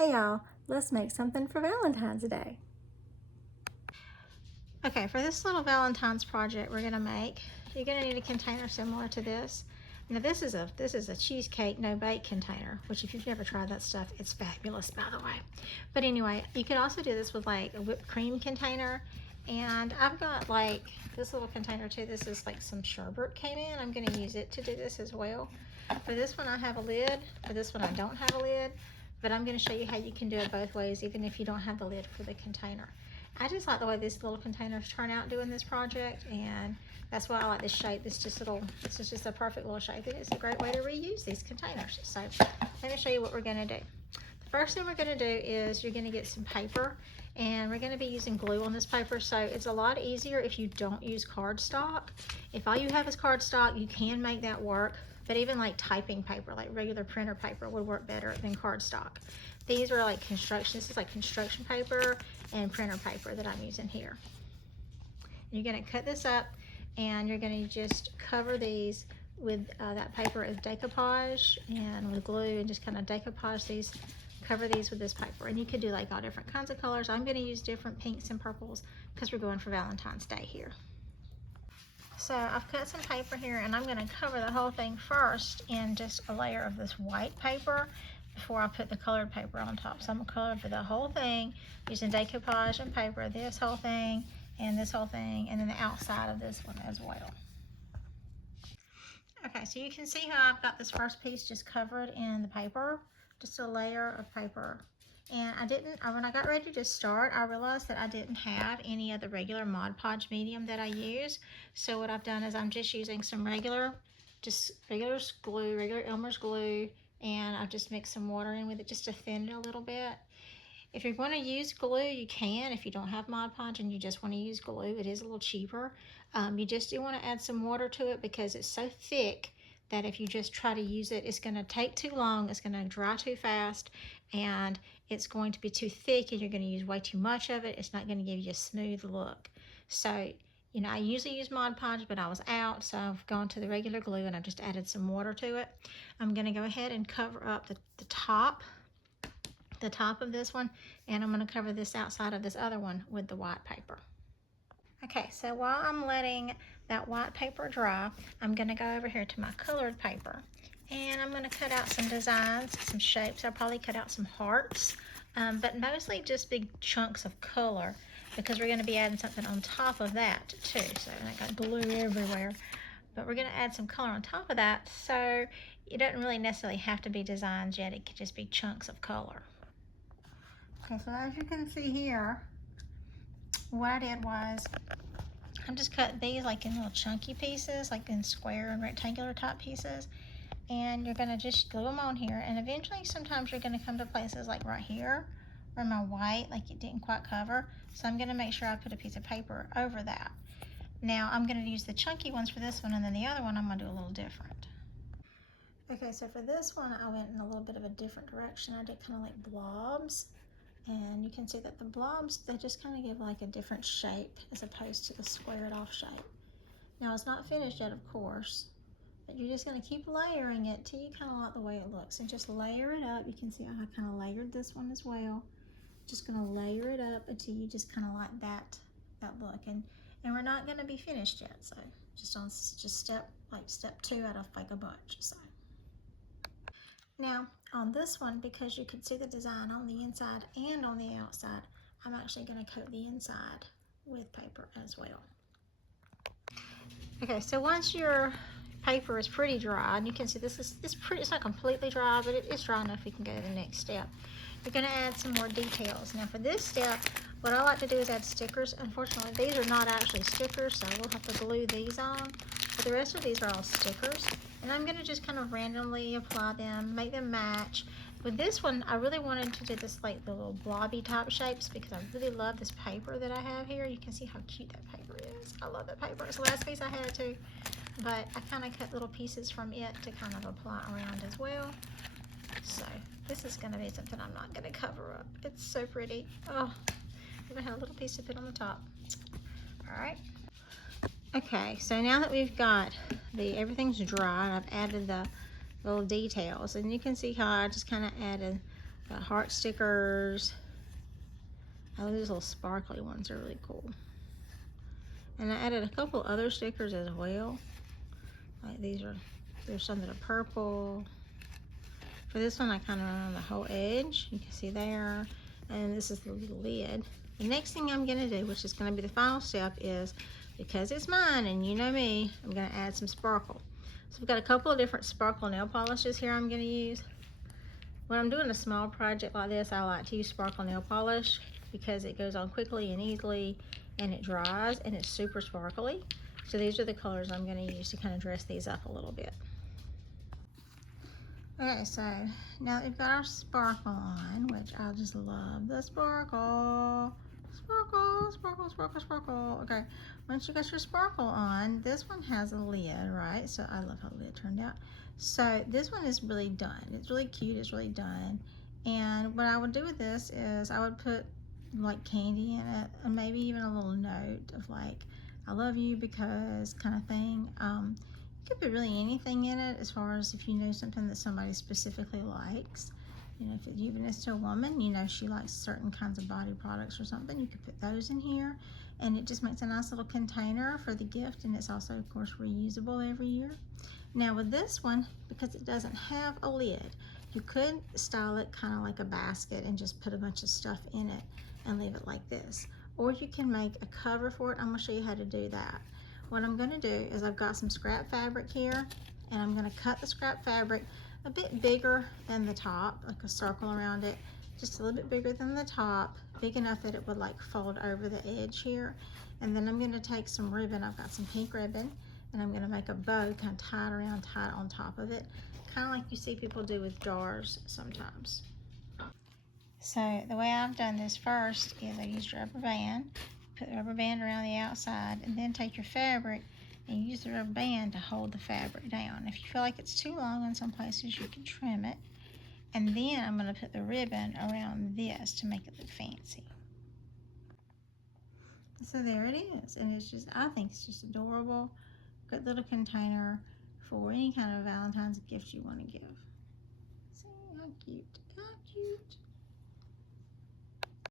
Hey y'all, let's make something for Valentine's Day. Okay, for this little Valentine's project we're gonna make, you're gonna need a container similar to this. Now this is a cheesecake no bake container, which if you've never tried that stuff, it's fabulous, by the way. But anyway, you could also do this with like a whipped cream container. And I've got like this little container too. This is like some sherbet came in. I'm gonna use it to do this as well. For this one I have a lid. For this one I don't have a lid. But I'm gonna show you how you can do it both ways, even if you don't have the lid for the container. I just like the way these little containers turn out doing this project, and that's why I like this shape. This is just a perfect little shape, and it's a great way to reuse these containers. So let me show you what we're gonna do. The first thing we're gonna do is you're gonna get some paper, and we're gonna be using glue on this paper, so it's a lot easier if you don't use cardstock. If all you have is cardstock, you can make that work, but even like typing paper, like regular printer paper would work better than cardstock. These are like this is like construction paper and printer paper that I'm using here. You're gonna cut this up and you're gonna just cover these with that paper of decoupage and with glue, and just kind of decoupage these, cover these with this paper. And you could do like all different kinds of colors. I'm gonna use different pinks and purples because we're going for Valentine's Day here. So I've cut some paper here, and I'm gonna cover the whole thing first in just a layer of this white paper before I put the colored paper on top. So I'm gonna color for the whole thing using decoupage and paper, this whole thing, and this whole thing, and then the outside of this one as well. Okay, so you can see how I've got this first piece just covered in the paper, just a layer of paper. And when I got ready to start, I realized that I didn't have any of the regular Mod Podge medium that I use. So what I've done is I'm just using some regular glue, regular Elmer's glue, and I've just mixed some water in with it just to thin it a little bit. If you're going to use glue, you can. If you don't have Mod Podge and you just want to use glue, it is a little cheaper. You just do want to add some water to it because it's so thick that if you just try to use it, it's going to take too long, it's going to dry too fast, and it's going to be too thick, and you're going to use way too much of it. It's not going to give you a smooth look. So, you know, I usually use Mod Podge, but I was out, so I've gone to the regular glue and I've just added some water to it. I'm going to go ahead and cover up the top of this one, and I'm going to cover this outside of this other one with the white paper. Okay, so while I'm letting that white paper dry, I'm going to go over here to my colored paper, and I'm going to cut out some designs, some shapes. I'll probably cut out some hearts, but mostly just big chunks of color, because we're going to be adding something on top of that too. So I got glue everywhere, but we're going to add some color on top of that, so it doesn't really necessarily have to be designs yet. It could just be chunks of color. Okay, so as you can see here, what I did was I just cut these like in little chunky pieces, like in square and rectangular type pieces, and you're gonna just glue them on here, and eventually sometimes you're gonna come to places like right here where my white, like it didn't quite cover, so I'm gonna make sure I put a piece of paper over that. Now I'm gonna use the chunky ones for this one, and then the other one I'm gonna do a little different. Okay, so for this one I went in a little bit of a different direction. I did kind of like blobs. And you can see that the blobs, they just kind of give like a different shape as opposed to the squared off shape. Now it's not finished yet, of course, but you're just going to keep layering it till you kind of like the way it looks. And just layer it up. You can see how I kind of layered this one as well. Just going to layer it up until you just kind of like that look. And we're not going to be finished yet, so just step 2 out of like a bunch. So now on this one, because you can see the design on the inside and on the outside, I'm actually going to coat the inside with paper as well. Okay, so once your paper is pretty dry, and you can see it's not completely dry, but it is dry enough we can go to the next step. You're going to add some more details. Now for this step, what I like to do is add stickers. Unfortunately, these are not actually stickers, so we'll have to glue these on. But the rest of these are all stickers. And I'm going to just kind of randomly apply them, make them match. With this one, I really wanted to do this like the little blobby type shapes because I really love this paper that I have here. You can see how cute that paper is. I love that paper. It's the last piece I had too. But I kind of cut little pieces from it to kind of apply around as well. So this is going to be something I'm not going to cover up. It's so pretty. Oh, I'm going to have a little piece to put on the top. All right. Okay, so now that we've got everything's dry, and I've added the little details, and you can see how I just kind of added Got heart stickers. I love these little sparkly ones, they're really cool. And I added a couple other stickers as well. Like there's some that are purple. For this one, I kind of run on the whole edge. You can see there. And this is the little lid. The next thing I'm gonna do, which is gonna be the final step, is, because it's mine and you know me, I'm gonna add some sparkle. So I've got a couple of different sparkle nail polishes here I'm gonna use. When I'm doing a small project like this, I like to use sparkle nail polish because it goes on quickly and easily, and it dries, and it's super sparkly. So these are the colors I'm going to use to kind of dress these up a little bit. Okay, so now that we've got our sparkle on, which I just love the sparkle. Sparkle, sparkle, sparkle, sparkle. Okay, once you got your sparkle on, this one has a lid, right? So I love how the lid turned out. So this one is really done. It's really cute, it's really done. And what I would do with this is I would put like candy in it, and maybe even a little note of like, I love you because kind of thing. You could put really anything in it, as far as if you know something that somebody specifically likes. You know, if it even is to a woman, you know, she likes certain kinds of body products or something, you could put those in here. And it just makes a nice little container for the gift, and it's also, of course, reusable every year. Now with this one, because it doesn't have a lid, you could style it kind of like a basket and just put a bunch of stuff in it and leave it like this. Or you can make a cover for it. I'm going to show you how to do that. What I'm going to do is, I've got some scrap fabric here, and I'm going to cut the scrap fabric a bit bigger than the top, like a circle around it, just a little bit bigger than the top, big enough that it would like fold over the edge here. And then I'm going to take some ribbon, I've got some pink ribbon, and I'm going to make a bow kind of tied around, tied on top of it, kind of like you see people do with jars sometimes. So the way I've done this first is I used rubber band, put the rubber band around the outside, and then take your fabric and use the rubber band to hold the fabric down. If you feel like it's too long in some places, you can trim it. And then I'm going to put the ribbon around this to make it look fancy. So there it is, and it's just, I think it's just adorable. Good little container for any kind of Valentine's gift you want to give. See how cute, how cute.